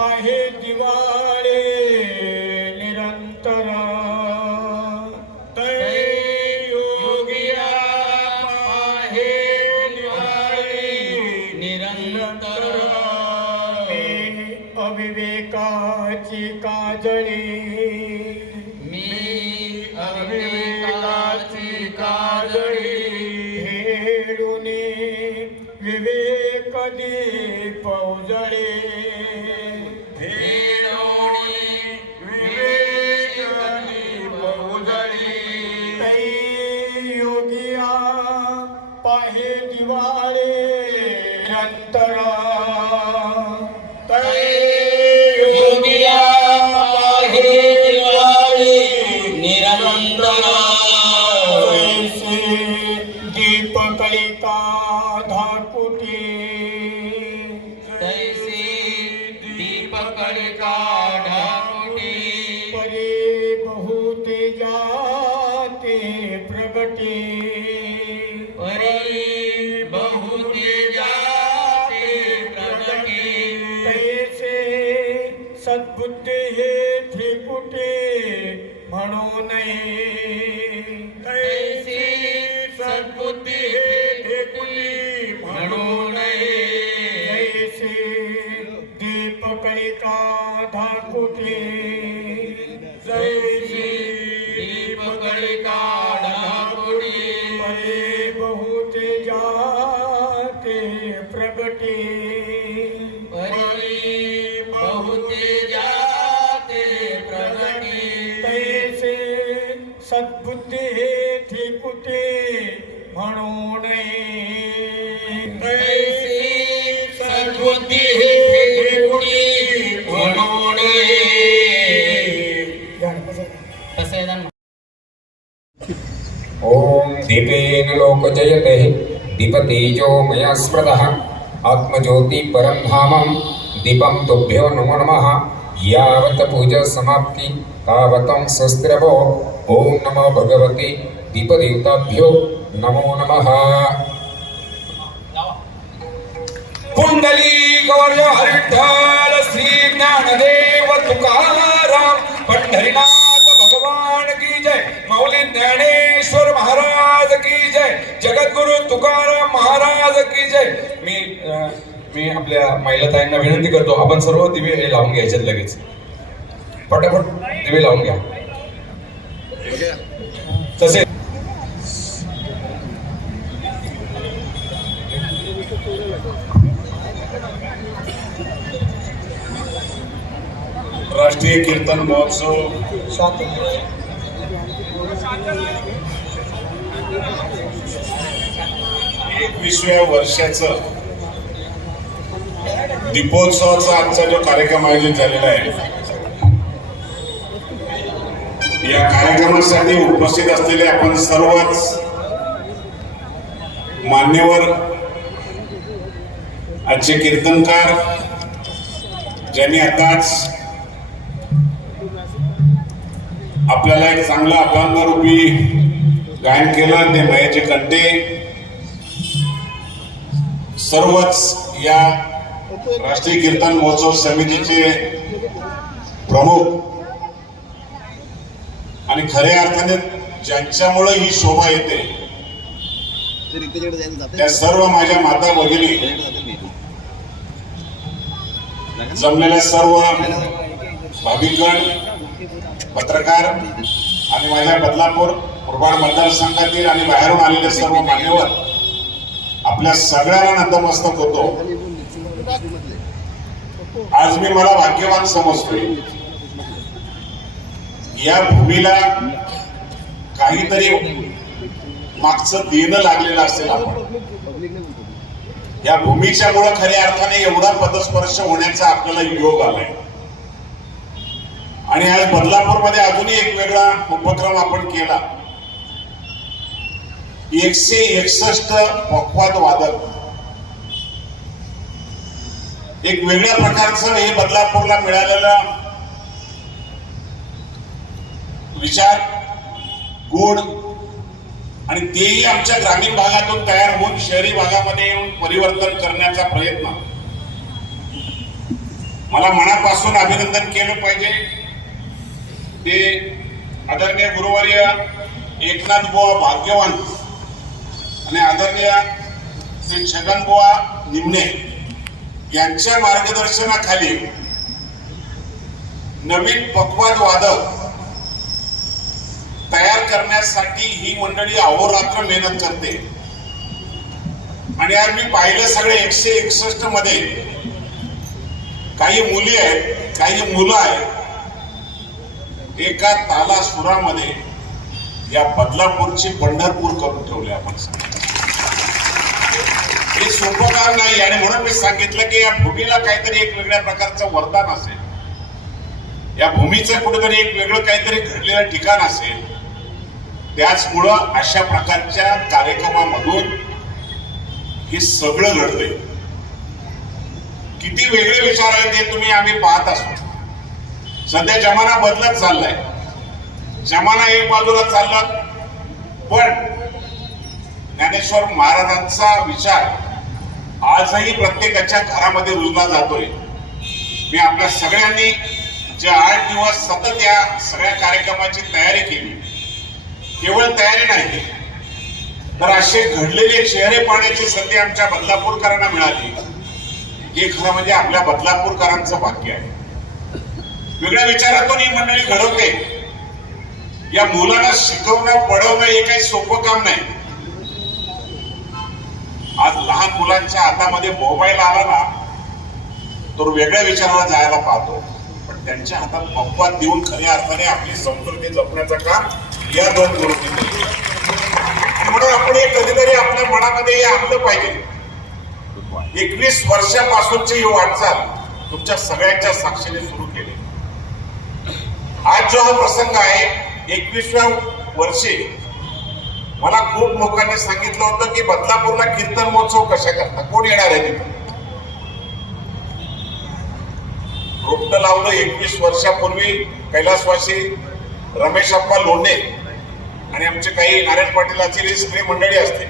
आहे दिवाळे निरंतरा. तै योगिया पाहे दिवाळे निरंतरा. अविवेकाची काजळी. मी अविवेकाची काजळी. हेडून विवेक दीप उजळी प्रगटी तैसे सद्बुद्धी हे त्रिपुटे म्हणू नये सद्बुद्धे सद्बुद्धी हे ढेकुली म्हणू नये जैसे धाकुटे. जैसी दीपकलिका जयते दीपतेजो मया स्मृतः। आत्मज्योतिपरं धामं। दीपं तुभ्यो नमो नमः। यावत् पूजा समाप्ति। तावतं स्वस्तिरवो ॐ नमो भगवते दीपदेवताभ्यो नमो नमः। कुंडली गौर्य हरिठ्ठल श्री ज्ञानदेव तुकाराम। पंढरीनाथ भगवान की जय माऊली ज्ञानेश्वर महाराज की जय. जगद्गुरु तुकाराम महाराज की जय. मी मी आपल्या महिलाताईंना विनंती करतो आपण सर्व दिवे हे लावून घ्यायचे लगेच. पटापट दिवे लावून घ्या. तसे. राष्ट्रीय कीर्तन महोत्सव. एकविसव्या वर्षाचं दीपोत्सवाचा आजचा जो कार्यक्रम आयोजित झालेला आहे या कार्यक्रमासाठी उपस्थित असलेले आपण सर्वच मान्यवर आजचे कीर्तनकार ज्यांनी आताच आपल्याला एक चांगलं अभंगरूपी गायन केलं ते मयाचे कंटे सर्वच या राष्ट्रीय कीर्तन महोत्सव समितीचे प्रमुख आणि खऱ्या अर्थाने ज्यांच्यामुळे ही शोभा येते त्या सर्व माझ्या माता भगिनी जमलेल्या सर्व भाविकगण पत्रकार आणि माझ्या बदलापूर मुरबाड मतदारसंघातील आणि बाहेरून आलेले सर्व मान्यवर आपल्या सगळ्यांना नतमस्तक होतो. आज मी मला भाग्यवान समजतोय. या भूमीला काहीतरी मागचं देणं लागलेलं असेल आपण. या भूमीच्या मुळे खऱ्या अर्थाने एवढा पदस्पर्श होण्याचा आपल्याला योग आलाय. आणि आज बदलापूरमध्ये अजूनही एक वेगळा उपक्रम आपण केला. एकशे एकसष्ट पक्वाद वादक एक वेगळ्या प्रकारचं हे बदलापूरला मिळालेला विचार गुण आणि तेही आमच्या ग्रामीण भागातून तयार होऊन शहरी भागामध्ये येऊन परिवर्तन करण्याचा प्रयत्न. मला मनापासून अभिनंदन केलं पाहिजे. ते आदरणीय गुरुवर्य एकनाथ बुवा भाग्यवान. आणि आदरणीय श्री छगनबुवा निमणे यांच्या मार्गदर्शनाखाली नवीन पक्वाद वादक तयार करण्यासाठी ही मंडळी अहोरात्र मेहनत करते. आणि आज मी पाहिलं सगळे एकशे एकसष्टमध्ये काही मुली आहेत काही मुलं आहेत. एका ताला सुरामध्ये या बदलापूरची पंढरपूर करून ठेवले आपण हे सोपं काम नाही आणि म्हणून मी सांगितलं की या भूमीला काहीतरी एक वेगळ्या प्रकारचं वरदान असेल. या भूमीचं कुठेतरी एक वेगळं काहीतरी घडलेलं ठिकाण असेल. त्याचमुळं अशा प्रकारच्या कार्यक्रमामधून हे सगळं घडलंय किती वेगळे विचार आहेत ते तुम्ही आम्ही पाहत असतो. सध्या जमाना बदलत चाललाय. जमाना एक बाजूला चालला पण ज्ञानेश्वर महाराजांचा विचार आजही प्रत्येकाच्या घरामध्ये रुजला जातोय. मी आपल्या सगळ्यांनी जे आठ दिवस सतत या सगळ्या कार्यक्रमाची तयारी केली केवळ तयारी नाही तर असे घडलेले चेहरे पाहण्याची संधी आमच्या बदलापूरकरांना मिळाली. हे खरं म्हणजे आपल्या बदलापूरकरांचं भाग्य आहे. वेगळ्या विचारातून ही मंडळी घडवते. या मुलांना शिकवणं पडवणं हे काही सोपं काम नाही. आज लहान मुलांच्या हातामध्ये मोबाईल आला ना तर वेगळ्या विचाराला जायला पाहतो. पण त्यांच्या हातात पप्पा देऊन खऱ्या अर्थाने आपली संस्कृती जपण्याचं काम या दोन गोष्टी म्हणून आपण हे कधीतरी आपल्या मनामध्ये हे आणलं पाहिजे. एकवीस वर्षापासूनची ही वाटचाल तुमच्या सगळ्यांच्या साक्षीने सुरू केली. आज जो हा प्रसंग आहे एकवीसव्या वर्षी मला खूप लोकांनी सांगितलं होतं की बदलापूरला कीर्तन महोत्सव कशा करता कोण येणार आहे तिथं? रोपट लावलं एकवीस वर्षापूर्वी कैलासवासी रमेश अप्पा लोंढे आणि आमचे काही नारायण पाटीलाची ही सगळी मंडळी असते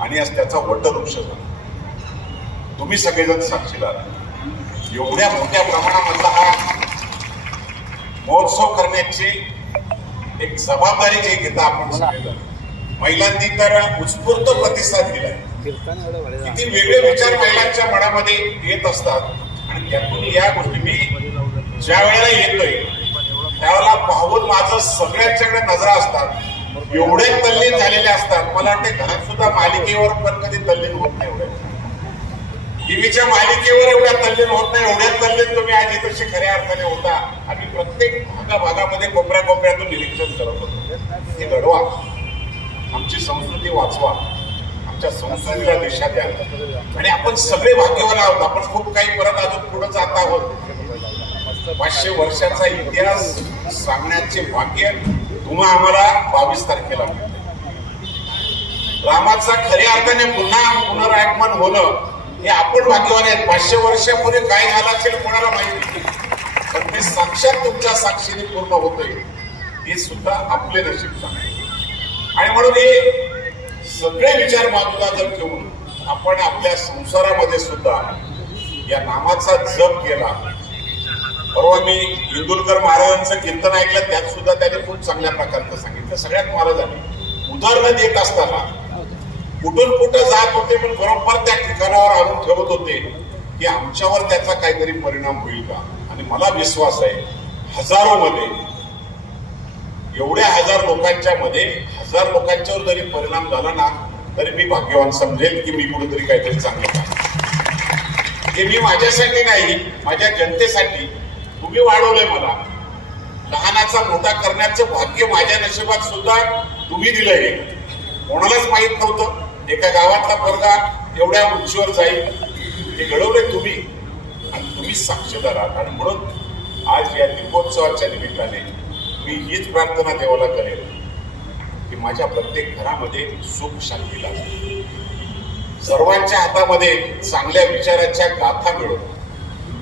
आणि आज त्याचा वटवृक्ष झाला. तुम्ही सगळेजण साक्षीदार एवढ्या मोठ्या प्रमाणामधला हा महोत्सव करण्याची एक जबाबदारी जी घेता आपण सगळेजण. महिलांनी तर उत्स्फूर्त प्रतिसाद दिलाय. किती वेगळे विचार महिलांच्या मनामध्ये येत असतात. आणि त्यातून या गोष्टी मी ज्या वेळेला येतोय त्यावेळेला पाहून माझं सगळ्यांच्याकडे नजरा असतात. एवढे तल्लीन झालेले असतात. मला वाटते घरात सुद्धा मालिकेवर पण कधी तल्लीन होत नाही एवढे. टीव्हीच्या मालिकेवर एवढ्या तल्लीन होत नाही. एवढ्या तल्लीन तुम्ही आज इथं खऱ्या अर्थाने होता. आणि प्रत्येक भागा भागामध्ये कोपऱ्या कोपऱ्यातून निरीक्षण करत होतो. हे घडवा. आमची संस्कृती वाचवा. आमच्या संस्कृतीला दिशा द्या. आणि आपण सगळे भाग्यवान आहोत. आपण खूप काही परत अजून पुढे जात आहोत. पाचशे वर्षाचा इतिहास सांगण्याचे भाग्य तुम्हा आम्हाला बावीस तारखेला रामाचा खऱ्या अर्थाने पुन्हा पुनरागमन होणं हे आपण भाग्यवान आहेत. पाचशे वर्षापूर्वी काय झालं असेल कोणाला माहिती पण ते साक्षात तुमच्या साक्षीने पूर्ण होतंय. हे सुद्धा आपले नशीब सांगते. आणि म्हणून हे सगळे विचार बाजूला जर ठेवून आपण आपल्या संसारामध्ये सुद्धा या नामाचा जप केला. परवा मी इंदुलकर महाराजांचं कीर्तन ऐकलं त्यात सुद्धा त्याने खूप चांगल्या प्रकारचं सांगितलं. सगळ्यात महाराजांनी उदाहरणं देत असताना कुठून कुठं जात होते पण बरोबर त्या ठिकाणावर आणून ठेवत होते की आमच्यावर त्याचा काहीतरी परिणाम होईल का? आणि मला विश्वास आहे हजारो मध्ये एवढ्या हजार लोकांच्या मध्ये हजार लोकांच्यावर जरी परिणाम झाला ना तरी मी भाग्यवान समजेल की मी कुठेतरी काहीतरी चांगलं हे मी माझ्यासाठी नाही माझ्या जनतेसाठी. तुम्ही वाढवलंय मला. लहानाचा मोठा करण्याचं भाग्य माझ्या नशिबात सुद्धा तुम्ही दिलंय. कोणालाच माहीत नव्हतं. एका गावातला पोरगा एवढ्या उंचीवर जाईल. हे घडवले तुम्ही. आणि तुम्ही साक्षीदार आहात. आणि म्हणून आज या दीपोत्सवाच्या निमित्ताने मी हीच प्रार्थना देवाला करेल की माझ्या प्रत्येक घरामध्ये सुख शांती लाभो. सर्वांच्या हातामध्ये चांगल्या विचाराच्या गाथा मिळो.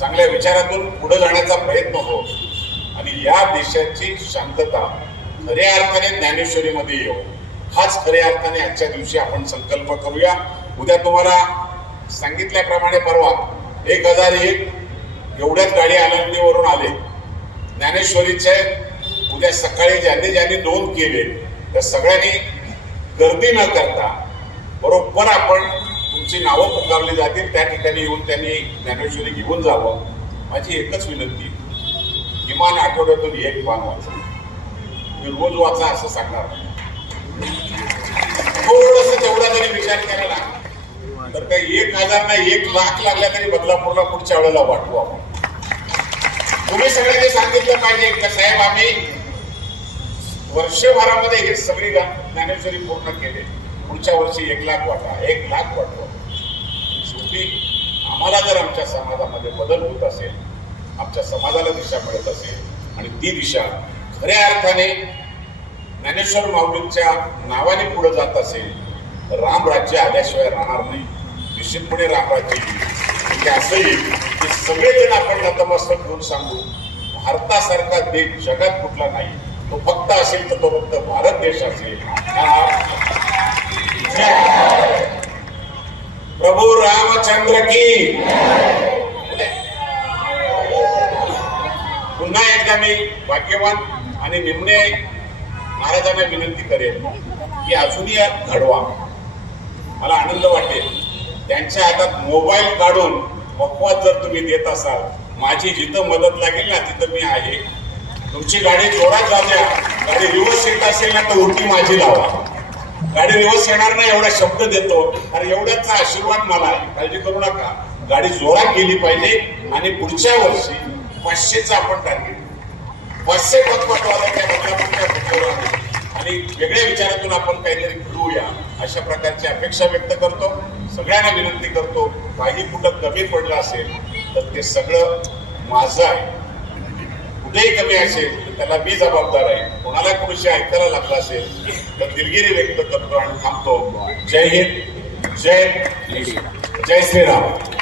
चांगल्या विचारातून पुढे जाण्याचा प्रयत्न हो. आणि या देशाची शांतता खऱ्या अर्थाने ज्ञानेश्वरीमध्ये येऊ हाच खऱ्या अर्थाने आजच्या दिवशी आपण संकल्प करूया. उद्या तुम्हाला सांगितल्याप्रमाणे परवा एक हजार एक एवढ्याच गाडी आनंदीवरून आले. ज्ञानेश्वरीचे उद्या सकाळी ज्यांनी ज्यांनी नोंद केले त्या सगळ्यांनी गर्दी न करता बरोबर आपण तुमची नावं पुकारली जातील त्या ठिकाणी येऊन त्यांनी ज्ञानेश्वरी घेऊन जावं. माझी एकच विनंती किमान आठवड्यातून एक पान वाचा. मी रोज वाचा असं सांगणार थोडस तेवढा जरी विचार केला तर त्या एक हजार नाही एक लाख लागल्या तरी बदलापूरला पुढच्या वेळेला वाटू आपण. तुम्ही सगळ्यांनी सांगितलं पाहिजे का साहेब आम्ही वर्षभरामध्ये हे सगळी ज्ञानेश्वरी पूर्ण केले. पुढच्या वर्षी एक लाख वाटा एक लाख वाटवा शेवटी आम्हाला जर आमच्या समाजामध्ये बदल होत असेल आमच्या समाजाला दिशा मिळत असेल आणि ती दिशा खऱ्या अर्थाने ज्ञानेश्वर माऊलींच्या नावाने पुढे जात असेल राम राज्य आल्याशिवाय राहणार नाही. निश्चितपणे रामराज्य येईल. म्हणजे असं येईल की सगळेजण आपण नतमस्तक घेऊन सांगू भारतासारखा देश जगात कुठला नाही. तो फक्त असेल तर तो फक्त भारत देश असेल. प्रभू रामचंद्र की पुन्हा एकदा मी भाग्यवान आणि निम्ने महाराजांना विनंती करेन की अजूनही घडवा. मला आनंद वाटेल. त्यांच्या हातात मोबाईल काढून अपवाद जर तुम्ही देत असाल माझी जिथं मदत लागेल ना तिथं मी आहे. तुमची गाडी जोरात जात्या. गाडी रिव्हर्स येत असेल ना तर उलटी माझी लावा. गाडी रिव्हर्स येणार नाही एवढा शब्द देतो. आणि एवढ्याचा आशीर्वाद मला काळजी करू नका. गाडी जोरात गेली पाहिजे आणि पुढच्या वर्षी पाचशेचं आपण टार्गेट पाचशे आणि वेगळ्या विचारातून आपण काहीतरी घडवूया अशा प्रकारची अपेक्षा व्यक्त करतो. सगळ्यांना विनंती करतो काही कुठं कमी पडलं असेल तर ते सगळं माझं आहे. कुठेही कमी असेल तर त्याला मी जबाबदार आहे. कोणाला कुणीशी ऐकायला लागला असेल तर दिलगिरी व्यक्त करतो आणि थांबतो. जय हिंद जय जय श्रीराम.